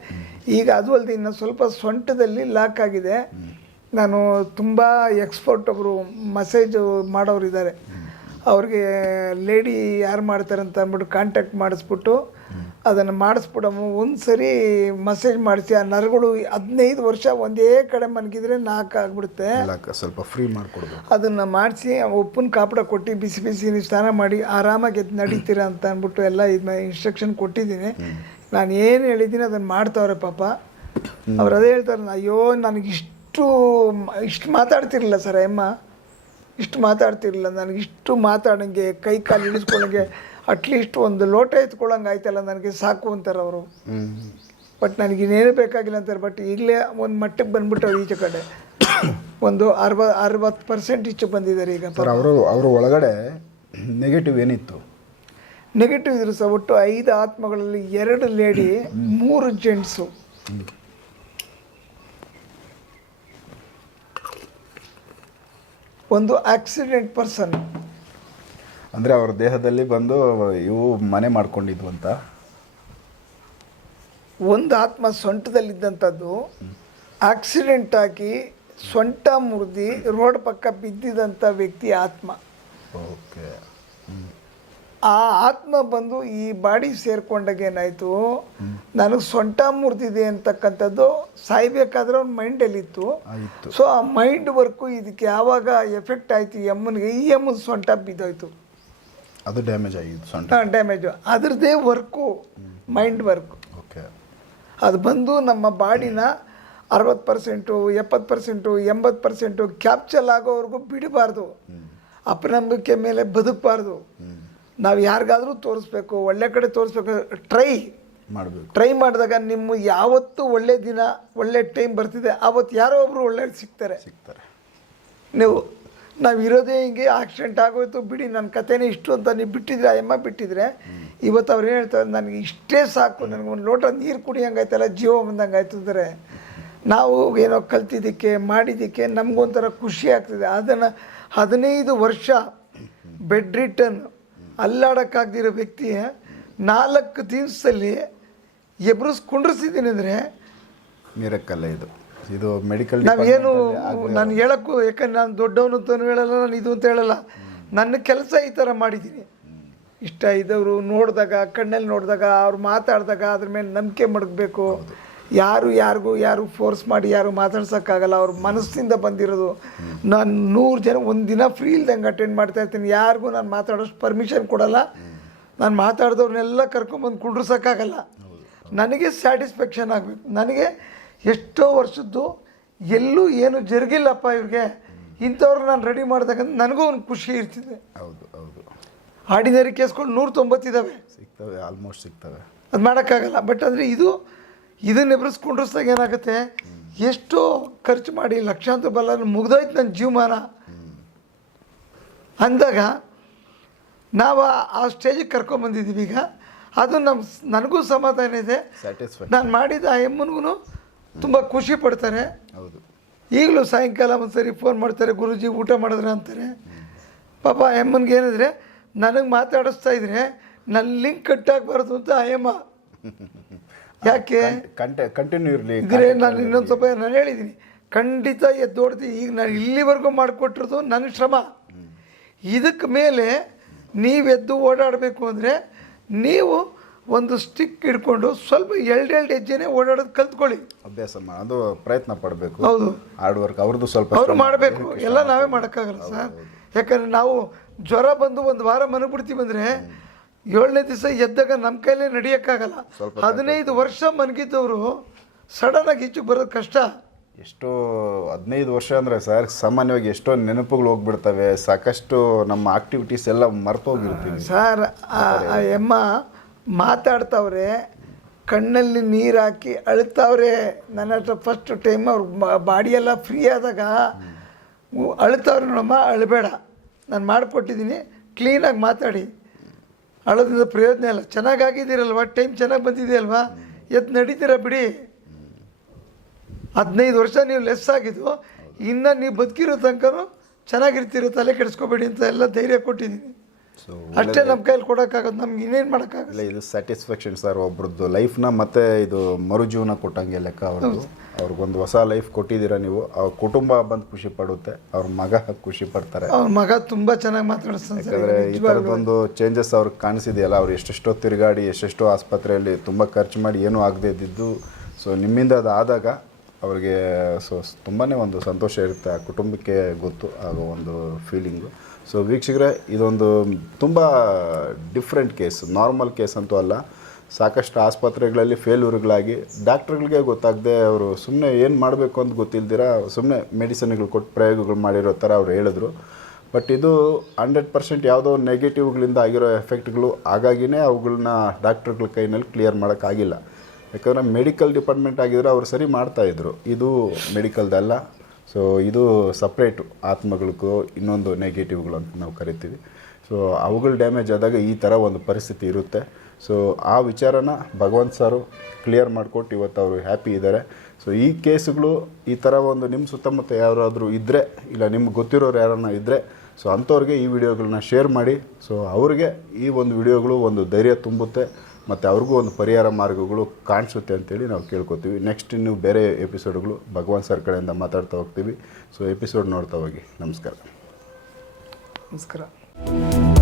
Speaker 3: ಈಗ ಅದು ಅಲ್ಲದೆ ಇನ್ನು ಸ್ವಲ್ಪ ಸೊಂಟದಲ್ಲಿ ಲಾಕ್ ಆಗಿದೆ. ನಾನು ತುಂಬ ಎಕ್ಸ್ಪರ್ಟ್ ಒಬ್ಬರು ಮೆಸೇಜ್ ಮಾಡೋರು ಇದ್ದಾರೆ ಅವ್ರಿಗೆ ಲೇಡಿ ಯಾರು ಮಾಡ್ತಾರೆ? ಅಂತ ಅಂದ್ಬಿಟ್ಟು ಕಾಂಟ್ಯಾಕ್ಟ್ ಮಾಡಿಸ್ಬಿಟ್ಟು ಅದನ್ನು ಮಾಡಿಸ್ಬಿಡಮ್ಮ. ಒಂದು ಸರಿ ಮಸೇಜ್ ಮಾಡಿಸಿ ಆ ನರಗಳು ಹದಿನೈದು ವರ್ಷ ಒಂದೇ ಕಡೆ ಮನಗಿದ್ರೆ ನಾಲ್ಕು ಆಗ್ಬಿಡುತ್ತೆ.
Speaker 2: ಸ್ವಲ್ಪ ಫ್ರೀ ಮಾಡಿಕೊಡ್ಬೇಕು.
Speaker 3: ಅದನ್ನು ಮಾಡಿಸಿ ಉಪ್ಪನ್ನು ಕಾಪಡ ಕೊಟ್ಟು ಬಿಸಿ ಬಿಸಿ ನೀವು ಸ್ನಾನ ಮಾಡಿ ಆರಾಮಾಗಿ ಎದ್ದು ನಡೀತೀರಾ ಅಂತ ಅಂದ್ಬಿಟ್ಟು ಎಲ್ಲ ಇದನ್ನ ಇನ್ಸ್ಟ್ರಕ್ಷನ್ ಕೊಟ್ಟಿದ್ದೀನಿ. ನಾನು ಏನು ಹೇಳಿದ್ದೀನಿ ಅದನ್ನು ಮಾಡ್ತಾವ್ರೆ ಪಾಪ. ಅವ್ರು ಅದೇ ಹೇಳ್ತಾರೆ ಅಯ್ಯೋ ನನಗೆ ಇಷ್ಟು ಇಷ್ಟು ಮಾತಾಡ್ತಿರಲಿಲ್ಲ ಸರ್ ಅಮ್ಮ. ಇಷ್ಟು ಮಾತಾಡ್ತಿರಲಿಲ್ಲ. ನನಗೆ ಮಾತಾಡೋಂಗೆ ಮಾತಾಡಂಗೆ ಕೈ ಕಾಲು ಇಳಿಸ್ಕೊಳ್ಳಂಗೆ ಅಟ್ಲೀಸ್ಟ್ ಒಂದು ಲೋಟ ಎತ್ಕೊಳ್ಳಂಗೆ ಆಯ್ತಲ್ಲ ನನಗೆ ಸಾಕು ಅಂತಾರೆ ಅವರು. ಬಟ್ ನನಗೆ ಇನ್ನೇನು ಬೇಕಾಗಿಲ್ಲ ಅಂತಾರೆ. ಬಟ್ ಈಗಲೇ ಒಂದು ಮಟ್ಟಕ್ಕೆ ಬಂದ್ಬಿಟ್ಟು ಅವ್ರು ಈಚೆ ಕಡೆ. ಒಂದು ಅರ್ವ ಅರವತ್ತು ಪರ್ಸೆಂಟ್ ಈಚೆ ಬಂದಿದ್ದಾರೆ ಈಗ.
Speaker 2: ಸರ್ ಅವರು ಅವರ ಒಳಗಡೆ ನೆಗೆಟಿವ್ ಏನಿತ್ತು?
Speaker 3: ನೆಗೆಟಿವ್ ಇದ್ರು ಸರ್ ಒಟ್ಟು ಐದು ಆತ್ಮಗಳಲ್ಲಿ ಎರಡು ಲೇಡಿ ಮೂರು ಜೆಂಟ್ಸು ಒಂದು ಆಕ್ಸಿಡೆಂಟ್ ಪರ್ಸನ್
Speaker 2: ಅಂದರೆ ಅವ್ರ ದೇಹದಲ್ಲಿ ಬಂದು ಇವು ಮನೆ ಮಾಡ್ಕೊಂಡಿದ್ವು ಅಂತ.
Speaker 3: ಒಂದು ಆತ್ಮ ಸೊಂಟದಲ್ಲಿದ್ದಂಥದ್ದು ಆಕ್ಸಿಡೆಂಟ್ ಆಗಿ ಸೊಂಟ ಮುರಿದು ರೋಡ್ ಪಕ್ಕ ಬಿದ್ದಿದಂಥ ವ್ಯಕ್ತಿ ಆತ್ಮ.
Speaker 2: ಓಕೆ.
Speaker 3: ಆ ಆತ್ಮ ಬಂದು ಈ ಬಾಡಿ ಸೇರ್ಕೊಂಡಾಗ ಏನಾಯಿತು? ನನಗೆ ಸೊಂಟ ಮುರಿದಿದೆ ಅಂತಕ್ಕಂಥದ್ದು ಸಾಯ್ಬೇಕಾದ್ರೆ ಅವ್ನ ಮೈಂಡಲ್ಲಿತ್ತು ಸೊ ಆ ಮೈಂಡ್ ವರ್ಕು ಇದಕ್ಕೆ ಯಾವಾಗ ಎಫೆಕ್ಟ್ ಆಯಿತು ಯಮ್ಮನಿಗೆ ಈ ಯಮ್ಮನ ಸೊಂಟ ಬಿದ್ದೋಯ್ತು.
Speaker 2: ಅದು ಡ್ಯಾಮೇಜ್ ಆಗಿತ್ತು ಸೊಂಟ.
Speaker 3: ಡ್ಯಾಮೇಜು ಅದರದ್ದೇ ವರ್ಕು ಮೈಂಡ್ ವರ್ಕ್
Speaker 2: ಓಕೆ
Speaker 3: ಅದು ಬಂದು ನಮ್ಮ ಬಾಡಿನ ಅರವತ್ತು ಪರ್ಸೆಂಟು ಎಪ್ಪತ್ತು ಪರ್ಸೆಂಟು ಎಂಬತ್ತು ಪರ್ಸೆಂಟು ಕ್ಯಾಪ್ಚಲ್ ಆಗೋವರೆಗೂ ಬಿಡಬಾರ್ದು. ಅಪನಂಬಿಕೆ ಮೇಲೆ ಬದುಕಬಾರ್ದು. ನಾವು ಯಾರಿಗಾದರೂ ತೋರಿಸ್ಬೇಕು ಒಳ್ಳೆ ಕಡೆ ತೋರಿಸ್ಬೇಕು ಟ್ರೈ
Speaker 2: ಮಾಡಬೇಕು.
Speaker 3: ಟ್ರೈ ಮಾಡಿದಾಗ ನಿಮ್ಮ ಯಾವತ್ತು ಒಳ್ಳೆ ದಿನ ಒಳ್ಳೆ ಟೈಮ್ ಬರ್ತಿದೆ. ಆವತ್ತು ಯಾರೋ ಒಬ್ಬರು ಒಳ್ಳೆ ಸಿಗ್ತಾರೆ.
Speaker 2: ಸಿಗ್ತಾರೆ.
Speaker 3: ನೀವು ನಾವು ಇರೋದೇ ಹಿಂಗೆ ಆಕ್ಸಿಡೆಂಟ್ ಆಗೋಯ್ತು, ಬಿಡಿ ನನ್ನ ಕಥೆನೇ ಇಷ್ಟು ಅಂತ ನೀವು ಬಿಟ್ಟಿದ್ರೆ ಅಮ್ಮ ಬಿಟ್ಟಿದ್ರೆ? ಇವತ್ತು ಅವ್ರು ಏನು ಹೇಳ್ತಾರೆ ನನಗೆ ಇಷ್ಟೇ ಸಾಕು, ನನಗೆ ಒಂದು ಲೋಟ ನೀರು ಕುಡಿಯಂಗಾಯ್ತಲ್ಲ ಜೀವ ಬಂದಂಗೆ ಆಯ್ತು ಅಂದರೆ ನಾವು ಏನೋ ಕಲ್ತಿದ್ದಕ್ಕೆ, ಮಾಡಿದ್ದಕ್ಕೆ ನಮಗೊಂಥರ ಖುಷಿ ಆಗ್ತದೆ. ಅದನ್ನು ಹದಿನೈದು ವರ್ಷ ಬೆಡ್ ರಿಟರ್ನ್ ಅಲ್ಲಾಡೋಕ್ಕಾಗ್ದಿರೋ ವ್ಯಕ್ತಿ, ನಾಲ್ಕು ದಿವಸದಲ್ಲಿ ಎಬ್ರಸ್ ಕುಂಡ್ರಿಸಿದ್ದೀನಿ ಅಂದರೆ
Speaker 2: ಮಿರಕ್ಕಲ್ಲ ಇದು. ಇದು ಮೆಡಿಕಲ್
Speaker 3: ನಾವೇನು ನಾನು ಹೇಳಕ್ಕೂ ಯಾಕಂದ್ರೆ ನಾನು ದೊಡ್ಡವನು ಅಂತ ಹೇಳಲ್ಲ ನಾನು ಇದು ಅಂತ ಹೇಳಲ್ಲ. ನನ್ನ ಕೆಲಸ ಈ ಥರ ಮಾಡಿದ್ದೀನಿ ಇಷ್ಟ ಇದ್ದವರು ನೋಡಿದಾಗ ಕಣ್ಣಲ್ಲಿ ನೋಡಿದಾಗ ಅವ್ರು ಮಾತಾಡಿದಾಗ ಅದ್ರ ಮೇಲೆ ನಂಬಿಕೆ ಮಡಗಬೇಕು. ಯಾರು ಯಾರಿಗೂ ಯಾರು ಫೋರ್ಸ್ ಮಾಡಿ ಯಾರು ಮಾತಾಡ್ಸೋಕ್ಕಾಗಲ್ಲ ಅವ್ರ ಮನಸ್ಸಿಂದ ಬಂದಿರೋದು. ನಾನು ನೂರು ಜನ ಒಂದು ದಿನ ಫ್ರೀ ಇಲ್ದಂಗೆ ಅಟೆಂಡ್ ಮಾಡ್ತಾ ಇರ್ತೀನಿ. ಯಾರಿಗೂ ನಾನು ಮಾತಾಡೋಷ್ಟು ಪರ್ಮಿಷನ್ ಕೊಡಲ್ಲ. ನಾನು ಮಾತಾಡಿದವ್ರನ್ನೆಲ್ಲ ಕರ್ಕೊಂಬಂದು ಕುಂಡ್ರಸೋಕ್ಕಾಗಲ್ಲ. ನನಗೆ ಸ್ಯಾಟಿಸ್ಫ್ಯಾಕ್ಷನ್ ಆಗಬೇಕು. ನನಗೆ ಎಷ್ಟೋ ವರ್ಷದ್ದು ಎಲ್ಲೂ ಏನು ಜರುಗಿಲ್ಲಪ್ಪ ಇವ್ರಿಗೆ. ಇಂಥವ್ರು ನಾನು ರೆಡಿ ಮಾಡ್ತಕ್ಕಂಥ ನನಗೂ ಒಂದು ಖುಷಿ ಇರ್ತಿದೆ.
Speaker 2: ಹೌದು ಹೌದು.
Speaker 3: ಆರ್ಡಿನರಿ ಕೇಸ್ಗಳು ನೂರ ತೊಂಬತ್ತಿದ್ದಾವೆ
Speaker 2: ಸಿಗ್ತವೆ ಆಲ್ಮೋಸ್ಟ್ ಸಿಗ್ತವೆ.
Speaker 3: ಅದು ಮಾಡೋಕ್ಕಾಗಲ್ಲ. ಬಟ್ ಅಂದರೆ ಇದು ಇದನ್ನ ಎಬ್ರಿಸ್ಕೊಂಡಿಸ್ದಾಗ ಏನಾಗುತ್ತೆ? ಎಷ್ಟೋ ಖರ್ಚು ಮಾಡಿ ಲಕ್ಷಾಂತರ ಬಲ್ಲ ಮುಗ್ದೋಯ್ತು ನನ್ನ ಜೀವಮಾನ. ಅಂದಾಗ ನಾವು ಆ- ಸ್ಟೇಜಿಗೆ ಕರ್ಕೊಂಬಂದಿದ್ದೀವಿ ಈಗ. ಅದು ನಮ್ಮ ನನಗೂ ಸಮಾಧಾನ ಇದೆ. ನಾನು ಮಾಡಿದ ಆ ಎಮ್ಮನಿಗೂ ತುಂಬ ಖುಷಿ ಪಡ್ತಾರೆ
Speaker 2: ಹೌದು.
Speaker 3: ಈಗಲೂ ಸಾಯಂಕಾಲ ಒಂದು ಸರಿ ಫೋನ್ ಮಾಡ್ತಾರೆ ಗುರುಜಿ ಊಟ ಮಾಡಿದ್ರೆ ಅಂತಾರೆ. ಪಾಪ ಅಮ್ಮನಿಗೆ ಏನಿದ್ರೆ ನನಗೆ ಮಾತಾಡಿಸ್ತಾ ಇದ್ರೆ ನನ್ನ ಲಿಂಕ್ ಕಟ್ ಆಗಬಾರ್ದು ಅಂತ ಅಯ್ಯಮ್ಮ. ಯಾಕೆ?
Speaker 2: ಕಂಟೆ ಕಂಟಿನ್ಯೂ ಇರಲಿ
Speaker 3: ಇದ್ರೆ ನಾನು ಇನ್ನೊಂದು ಸ್ವಲ್ಪ ನಾನು ಹೇಳಿದ್ದೀನಿ ಖಂಡಿತ ಎದ್ದೋಡ್ತಿ ಈಗ ನಾನು ಇಲ್ಲಿವರೆಗೂ ಮಾಡಿಕೊಟ್ಟಿರೋದು ನನ್ನ ಶ್ರಮ. ಇದಕ್ಕೆ ಮೇಲೆ ನೀವು ಎದ್ದು ಓಡಾಡಬೇಕು ಅಂದರೆ ನೀವು ಒಂದು ಸ್ಟಿಕ್ ಹಿಡ್ಕೊಂಡು ಸ್ವಲ್ಪ ಎರಡೆರಡು ಹೆಜ್ಜೆನೇ ಓಡಾಡೋದು ಕಲ್ತ್ಕೊಳ್ಳಿ.
Speaker 2: ಅಭ್ಯಾಸ ಮಾ ಅದು ಪ್ರಯತ್ನ ಪಡಬೇಕು.
Speaker 3: ಹೌದು.
Speaker 2: ಹಾರ್ಡ್ ವರ್ಕ್ ಅವ್ರದ್ದು ಸ್ವಲ್ಪ
Speaker 3: ಅವರು
Speaker 2: ಶ್ರಮ.
Speaker 3: ಮಾಡಬೇಕು. ಎಲ್ಲ ನಾವೇ ಮಾಡೋಕ್ಕಾಗಲ್ಲ ಸರ್. ಯಾಕಂದರೆ ನಾವು ಜ್ವರ ಬಂದು ಒಂದು ವಾರ ಮನಗ್ಬಿಡ್ತೀವಿ ಅಂದರೆ ಏಳನೇ ದಿವಸ ಎದ್ದಾಗ ನಮ್ಮ ಕೈಲೇ ನಡೆಯೋಕ್ಕಾಗಲ್ಲ. ಹದಿನೈದು ವರ್ಷ ಮನಗಿದ್ದವರು ಸಡನ್ನಾಗಿ ಈಚೆಗೆ ಬರೋದು ಕಷ್ಟ.
Speaker 2: ಎಷ್ಟೋ ಹದಿನೈದು ವರ್ಷ ಅಂದರೆ ಸರ್ ಸಾಮಾನ್ಯವಾಗಿ ಎಷ್ಟೋ ನೆನಪುಗಳು ಹೋಗ್ಬಿಡ್ತವೆ. ಸಾಕಷ್ಟು ನಮ್ಮ ಆಕ್ಟಿವಿಟೀಸ್ ಎಲ್ಲ ಮರ್ತೋಗಿರ್ತೀವಿ.
Speaker 3: ಸರ್ ಆ ಆ ಎಮ್ಮ ಮಾತಾಡ್ತಾವ್ರೆ, ಕಣ್ಣಲ್ಲಿ ನೀರು ಹಾಕಿ ಅಳ್ತಾವ್ರೆ. ನನ್ನ ಹತ್ರ ಫಸ್ಟ್ ಟೈಮ್ ಅವ್ರ ಬಾಡಿಯೆಲ್ಲ ಫ್ರೀ ಆದಾಗ ಅಳ್ತವ್ರೆ ನೋಡಮ್ಮ, ಅಳಬೇಡ. ನಾನು ಮಾಡಿಕೊಟ್ಟಿದ್ದೀನಿ. ಕ್ಲೀನಾಗಿ ಮಾತಾಡಿ. ಅಳೋದ್ರಿಂದ ಪ್ರಯೋಜನ ಇಲ್ಲ. ಚೆನ್ನಾಗಾಗಿದ್ದೀರಲ್ವಾ ಟೈಮ್ ಚೆನ್ನಾಗಿ ಬಂದಿದೆಯಲ್ವಾ ಎದ್ದು ನಡೀತೀರ ಬಿಡಿ. ಹದಿನೈದು ವರ್ಷ ನೀವು ಲೆಸ್ ಆಗಿದ್ದು, ಇನ್ನು ನೀವು ಬದುಕಿರೋ ತನಕನೂ ಚೆನ್ನಾಗಿರ್ತೀರೋ, ತಲೆ ಕೆಡಿಸ್ಕೋಬೇಡಿ ಅಂತ ಎಲ್ಲ ಧೈರ್ಯ ಕೊಟ್ಟಿದ್ದೀನಿ.
Speaker 2: ಸೊ
Speaker 3: ಅಷ್ಟೇ ನಮ್ಮ ಕೈಯಲ್ಲಿ ಕೊಡೋಕ್ಕಾಗೋದು ನಮ್ಗೆ ಇನ್ನೇನು ಮಾಡೋಕ್ಕಾಗಲ್ಲ
Speaker 2: ಇದು ಸ್ಯಾಟಿಸ್ಫ್ಯಾಕ್ಷನ್ ಸರ್ ಒಬ್ರದ್ದು ಲೈಫ್ನ ಮತ್ತೆ ಇದು ಮರುಜೀವನ ಕೊಟ್ಟಂಗೆ ಲೆಕ್ಕ ಅವ್ರದ್ದು. ಅವ್ರಿಗೊಂದು ಹೊಸ ಲೈಫ್ ಕೊಟ್ಟಿದ್ದೀರಾ ನೀವು ಅವ್ರ ಕುಟುಂಬ ಬಂದು ಖುಷಿ ಪಡುತ್ತೆ ಅವ್ರ ಮಗ ಖುಷಿ ಪಡ್ತಾರೆ.
Speaker 3: ಅವ್ರ ಮಗ ತುಂಬ ಚೆನ್ನಾಗಿ ಮಾತಾಡಿಸ್ತಾನೆ ಸರ್
Speaker 2: ಯಾಕಂದರೆ ಈ ಥರದೊಂದು ಚೇಂಜಸ್ ಅವ್ರಿಗೆ ಕಾಣಿಸಿದೆಯಲ್ಲ ಅವ್ರು ಎಷ್ಟೆಷ್ಟೋ ತಿರುಗಾಡಿ ಎಷ್ಟೆಷ್ಟೋ ಆಸ್ಪತ್ರೆಯಲ್ಲಿ ತುಂಬ ಖರ್ಚು ಮಾಡಿ ಏನೂ ಆಗದೆ ಇದ್ದಿದ್ದು. ಸೊ ನಿಮ್ಮಿಂದ ಅದು ಆದಾಗ ಅವ್ರಿಗೆ ಸೊ ತುಂಬಾ ಒಂದು ಸಂತೋಷ ಇರುತ್ತೆ ಆ ಕುಟುಂಬಕ್ಕೆ ಗೊತ್ತು ಆಗೋ ಒಂದು ಫೀಲಿಂಗು ಸೊ ವೀಕ್ಷಕರೇ, ಇದೊಂದು ತುಂಬ ಡಿಫ್ರೆಂಟ್ ಕೇಸ್ ನಾರ್ಮಲ್ ಕೇಸ್ ಅಂತೂ ಅಲ್ಲ. ಸಾಕಷ್ಟು ಆಸ್ಪತ್ರೆಗಳಲ್ಲಿ ಫೇಲ್ಯೂರ್ಗಳಾಗಿ ಡಾಕ್ಟ್ರುಗಳಿಗೆ ಗೊತ್ತಾಗದೆ ಅವರು ಸುಮ್ಮನೆ ಏನು ಮಾಡಬೇಕು ಅಂತ ಗೊತ್ತಿಲ್ದಿರ ಸುಮ್ಮನೆ ಮೆಡಿಸಿನ್ಗಳು ಕೊಟ್ಟು ಪ್ರಯೋಗಗಳು ಮಾಡಿರೋ ಥರ ಅವ್ರು ಹೇಳಿದ್ರು. ಬಟ್ ಇದು ಹಂಡ್ರೆಡ್ ಪರ್ಸೆಂಟ್ ಯಾವುದೋ ನೆಗೆಟಿವ್ಗಳಿಂದ ಆಗಿರೋ ಎಫೆಕ್ಟ್ಗಳು ಹಾಗಾಗಿನೇ ಅವುಗಳನ್ನ ಡಾಕ್ಟ್ರುಗಳ ಕೈನಲ್ಲಿ ಕ್ಲಿಯರ್ ಮಾಡೋಕ್ಕಾಗಿಲ್ಲ. ಯಾಕಂದರೆ ಮೆಡಿಕಲ್ ಡಿಪಾರ್ಟ್ಮೆಂಟ್ ಆಗಿದ್ರೆ ಅವ್ರು ಸರಿ ಮಾಡ್ತಾಯಿದ್ರು ಇದು ಮೆಡಿಕಲ್ದಲ್ಲ ಸೊ ಇದು ಸಪ್ರೇಟು ಆತ್ಮಗಳಿಗೂ ಇನ್ನೊಂದು ನೆಗೆಟಿವ್ಗಳು ಅಂತ ನಾವು ಕರಿತೀವಿ. ಸೊ ಅವುಗಳು ಡ್ಯಾಮೇಜ್ ಆದಾಗ ಈ ಥರ ಒಂದು ಪರಿಸ್ಥಿತಿ ಇರುತ್ತೆ. ಸೊ ಆ ವಿಚಾರನ ಭಗವಂತ ಸಾರು ಕ್ಲಿಯರ್ ಮಾಡಿಕೊಟ್ಟು ಇವತ್ತು ಅವರು ಹ್ಯಾಪಿ ಇದ್ದಾರೆ ಸೊ ಈ ಕೇಸುಗಳು ಈ ಥರ ಒಂದು ನಿಮ್ಮ ಸುತ್ತಮುತ್ತ ಯಾರಾದರೂ ಇದ್ದರೆ ಇಲ್ಲ ನಿಮ್ಗೆ ಗೊತ್ತಿರೋರು ಯಾರನ್ನ ಇದ್ದರೆ ಸೊ ಅಂಥವ್ರಿಗೆ ಈ ವಿಡಿಯೋಗಳನ್ನ ಶೇರ್ ಮಾಡಿ. ಸೊ ಅವ್ರಿಗೆ ಈ ಒಂದು ವಿಡಿಯೋಗಳು ಒಂದು ಧೈರ್ಯ ತುಂಬುತ್ತೆ. ಮತ್ತು ಅವ್ರಿಗೂ ಒಂದು ಪರಿಹಾರ ಮಾರ್ಗಗಳು ಕಾಣಿಸುತ್ತೆ ಅಂತೇಳಿ ನಾವು ಕೇಳ್ಕೊತೀವಿ. ನೆಕ್ಸ್ಟ್ ಇನ್ನು ಬೇರೆ ಎಪಿಸೋಡ್ಗಳು ಭಗವಾನ್ ಸರ್ ಕಡೆಯಿಂದ ಮಾತಾಡ್ತಾ ಹೋಗ್ತೀವಿ. ಸೊ ಎಪಿಸೋಡ್ ನೋಡ್ತಾ ಹೋಗಿ. ನಮಸ್ಕಾರ.
Speaker 3: ನಮಸ್ಕಾರ.